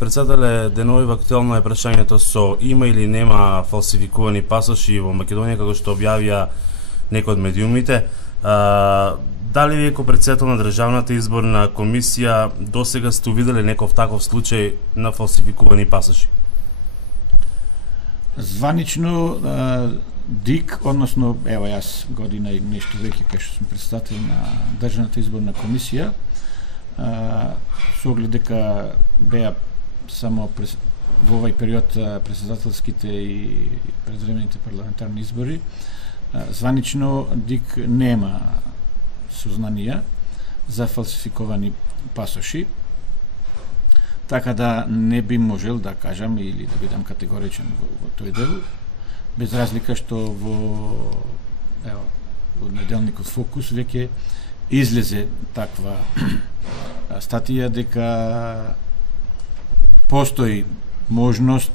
Председателе, деновива актуелно е прашањето со има или нема фалсификувани пасоши во Македонија, како што објавија некои од медиумите. Дали вие како председател на Државната изборна комисија досега сте увиделе некој таков случај на фалсификувани пасоши? Званично ДИК, односно, ево јас година и нешто веќе кај што сум председател на Државната изборна комисија, со оглед дека беа само во овај период председателските и предвремените парламентарни избори, званично ДИК нема сознанија за фалсификовани пасоши, така да не би можел да кажам или да бидам категоричен во тој дел, без разлика што во неделникот Фокус веќе излезе таква статија дека постои можност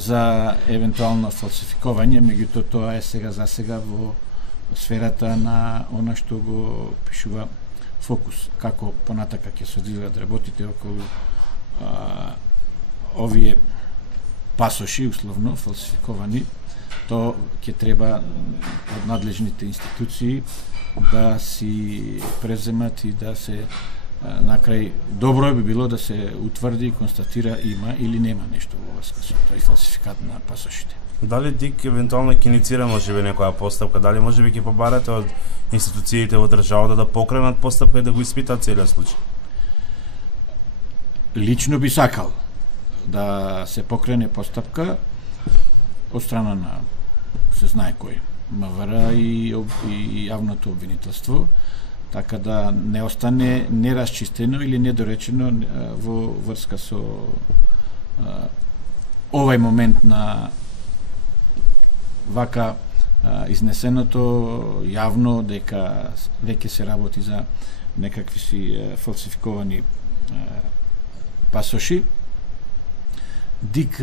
за евентуално фалсификување, меѓутоа тоа е за сега во сферата на она што го пишува Фокус. Како понатака ќе се одвијат работите околу овие пасоши, условно, фалсификовани, то ќе треба од надлежните институции да си преземат и да се накрај добро би било да се утврди и констатира има или нема нешто во врска со тој фалсификат на пасошите. Дали ДИК евентуално ќе инициира можеби некоја постапка, дали можеби ќе побарате од институциите во државата да покренат постапка и да го испитаат целиот случај? Лично би сакал да се покрене постапка од страна на се знае кој, МВР и јавното обвинителство, така да не остане нерасчистено или недоречено во врска со овај момент на вака изнесеното јавно дека веќе се работи за некакви си фалсификовани пасоши. ДИК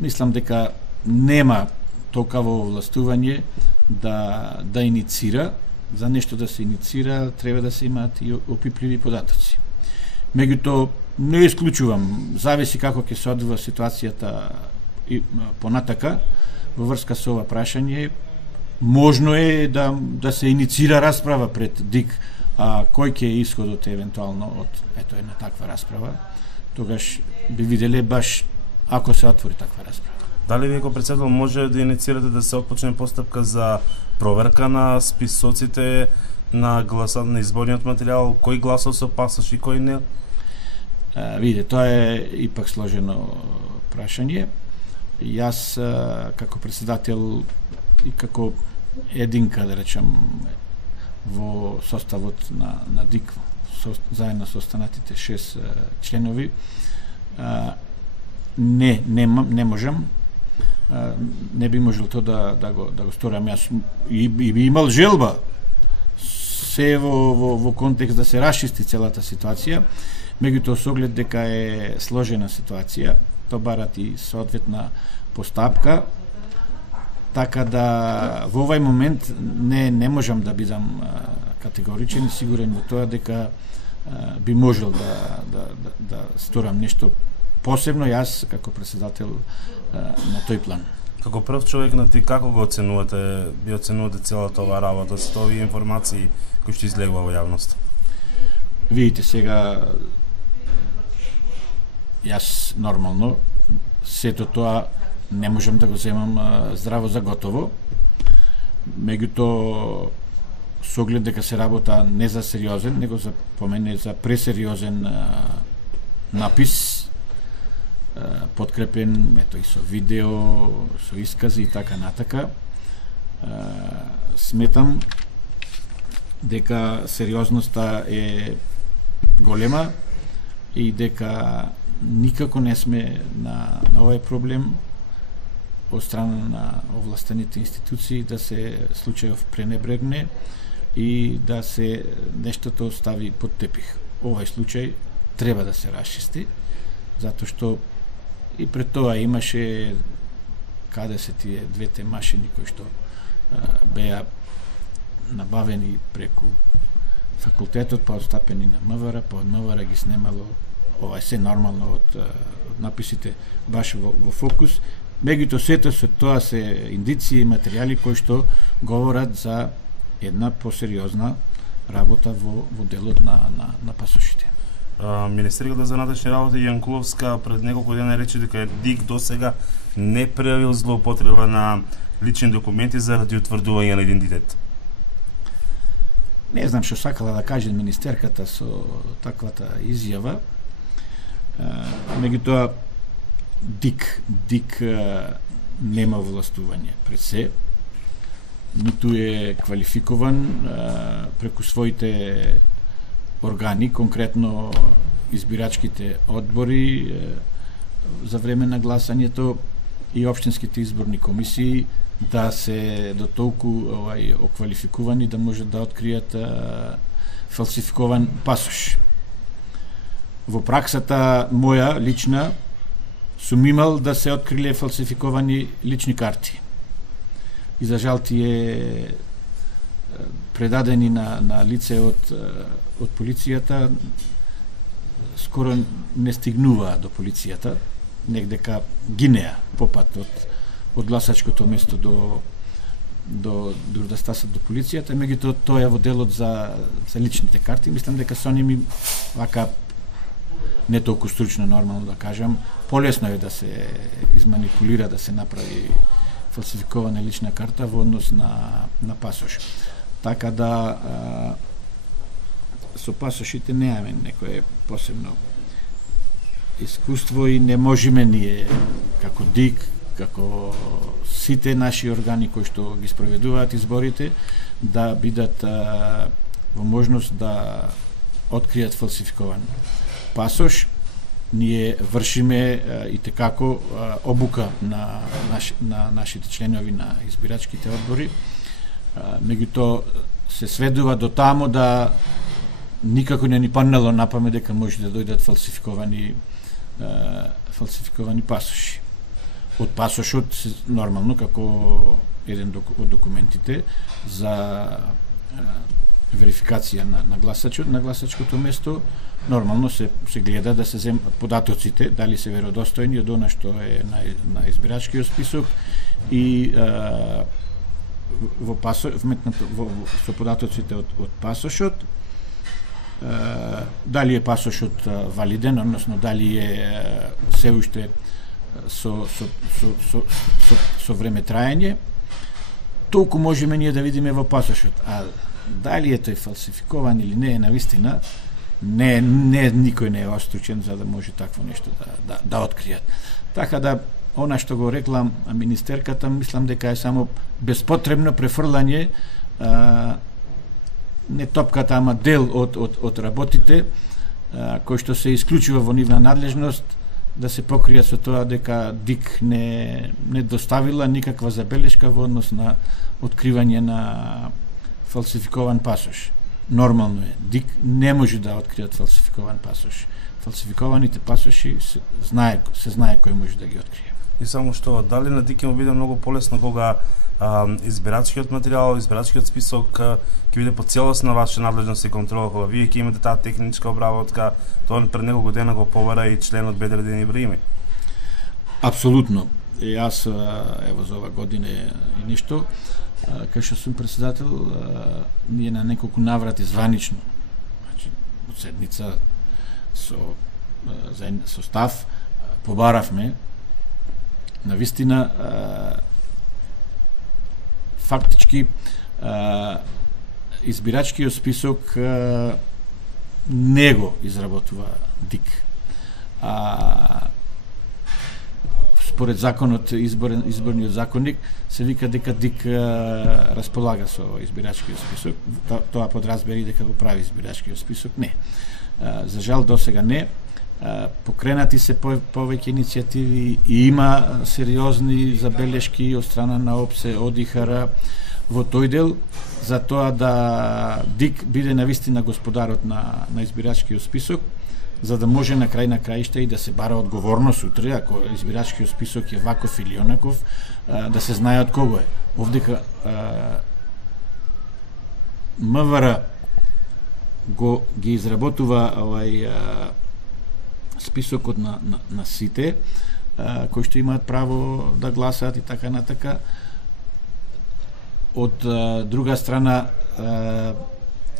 мислам дека нема толкаво овластување да иницира. За нешто да се иницира треба да се имаат и опипливи податоци. Меѓутоа не исклучувам, зависи како ќе се одвива ситуацијата и понатака во врска со ова прашање. Можно е да се иницира расправа пред ДИК, а кој ќе е исходот евентуално од една таква расправа, тогаш би виделе баш ако се отвори таква расправа. Дали вие како председател може да иницирате да се отпочне постапка за проверка на списоците на гласа на изборниот материјал, кој гласов со пасош и кој не? Видите, тоа е ипак сложено прашање. Јас како председател и како единка, да речам, во составот на ДИК, заедно со останатите 6 членови, не можам, не би можел тоа да го сторам. Јас и би имал желба се во контекст да се расчисти целата ситуација, меѓутоа со оглед дека е сложена ситуација, тоа барат и соодветна постапка, така да во овај момент не можам да бидам категоричен и сигурен во тоа дека би можел да сторам нешто посебно јас како председател на тој план. Како прв човек на ти, како го оценувате, би оценувате целата оваа работа, со овие информации кои што излегува во јавност? Видите, сега јас нормално сето тоа не можам да го земам здраво за готово, меѓутоа со оглед дека се работа не за сериозен, него за по мене за пресериозен напис, подкрепен и со видео, со искази и така натака. Сметам дека сериозноста е голема и дека никако не сме на овој проблем од страна на овластените институции да се случајов пренебрегне и да се нештото стави под тепих. Овој случај треба да се расчисти, затоа што и пред тоа имаше каде се тие двете машини кои што беа набавени преку факултетот, па одстапени на МВР, па од МВР ги снемало ова е се нормално од написите баш во фокус. Меѓутоа сето со тоа се индиции и материјали кои што говорат за една посериозна работа во делот на пасошите. Министерката за внатрешни работи Јанкуловска пред неколку дена рече дека ДИК досега не пројавил злоупотреба на лични документи заради утврдување на идентитет. Не знам што сакала да каже министерката со таквата изјава. Меѓутоа ДИК нема властување пред се, ниту е квалификован преку своите органи, конкретно избирачките одбори за време на гласањето и општинските изборни комисии да се до толку оквалификувани да може да откријат фалсификован пасош. Во праксата моја лична сум имал да се откриле фалсификовани лични карти. И за жал тие предадени на лице од полицијата скоро не стигнуваа до полицијата, негдека гинеа по пат од гласачкото место до да стасат до полицијата, меѓутоа тоа е во делот за личните карти. Мислам дека со ними вака не толку стручно, нормално да кажам, полесно е да се изманипулира, да се направи фалсификована лична карта во однос на пасош. Така да со пасошите немаме некое посебно искуство и не можеме ние како ДИК, како сите наши органи кои што ги спроведуваат изборите да бидат во можност да откријат фалсификован пасош. Ние вршиме и текако обука на нашите членови на избирачките одбори. Меѓутоа се сведува до тамо да никако не ни паднало на памет дека може да дојдат фалсификовани пасоши. Од пасошот нормално како еден од документите за верификација на гласачот, на гласачкото место, нормално се гледа да се земат податоците, дали се веродостојни од она што е на избирачкиот список и со податоците од пасошот, дали е пасошот валиден, односно дали е се уште со време траење, толку можеме ние да видиме во пасошот. А дали е тој фалсификован или не е навистина, никој не е остручен за да може такво нешто да откријат. Така да, она што го рекла министерката, мислам дека е само безпотребно префрлање, не топката, ама дел од работите, кои што се исклучува во нивна надлежност, да се покријат со тоа дека ДИК не доставила никаква забелешка во однос на откривање на фалсификован пасош. Нормално е. ДИК не може да откријат фалсификован пасош. Фалсификованите пасоши се знае кој може да ги открие. И само што, дали на ДИК му биде многу полесно кога избирачкиот материјал, избирачкиот список ќе биде по целосна ваша надлежност и контрола, кога вие ќе имате таа техничка обработка, тоа пред неколку дена го побара и членот Бедредин Ибраими. Апсолутно. Јас ево за ова година и ништо, кај што сум председател, ние на неколку наврати званично, значи од седница со став побаравме навистина фактички избирачкиот список не го изработува ДИК. Според законот, изборниот законник, се вика дека ДИК располага со избирачкиот список. Тоа подразбери дека го прави избирачкиот список. Не. За жал досега не. Покренати се повеќе иницијативи и има сериозни забелешки од страна на ОПСЕ, ОДИХР во тој дел за тоа да ДИК биде навистина господарот на избирачкиот список, за да може на крај на краишта и да се бара одговорност утре, ако избирачкиот список е ваков или онаков, да се знае од кого е. Овдека МВР ги изработува списокот на сите кои што имаат право да гласаат и така натака. Од друга страна,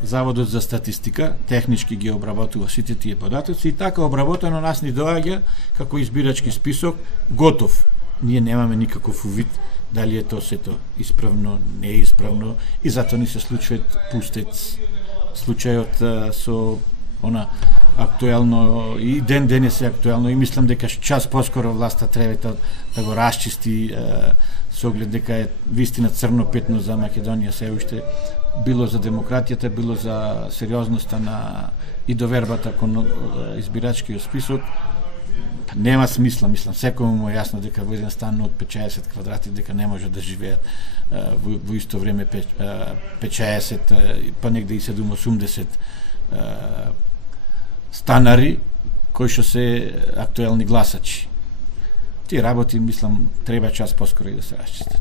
Заводот за статистика технички ги обработува сите тие податоци и така обработено нас ни доаѓа како избирачки список готов. Ние немаме никаков увид дали е тоа сето исправно, неисправно и затоа ни се случуваат пустец. Случајот со она актуелно и ден денес е актуелно и мислам дека час поскоро власта треба да го расчисти со оглед дека е вистина црно петно за Македонија се уште било за демократијата, било за сериозноста и довербата кон избирачкиот список. Нема смисла, мислам, секој му е јасно дека во еден стан од 50 квадрати дека не може да живеат во исто време 50, па негде и 7-80 станари кои што се актуелни гласачи. Тие работи, мислам, треба час поскоро и да се расчистат.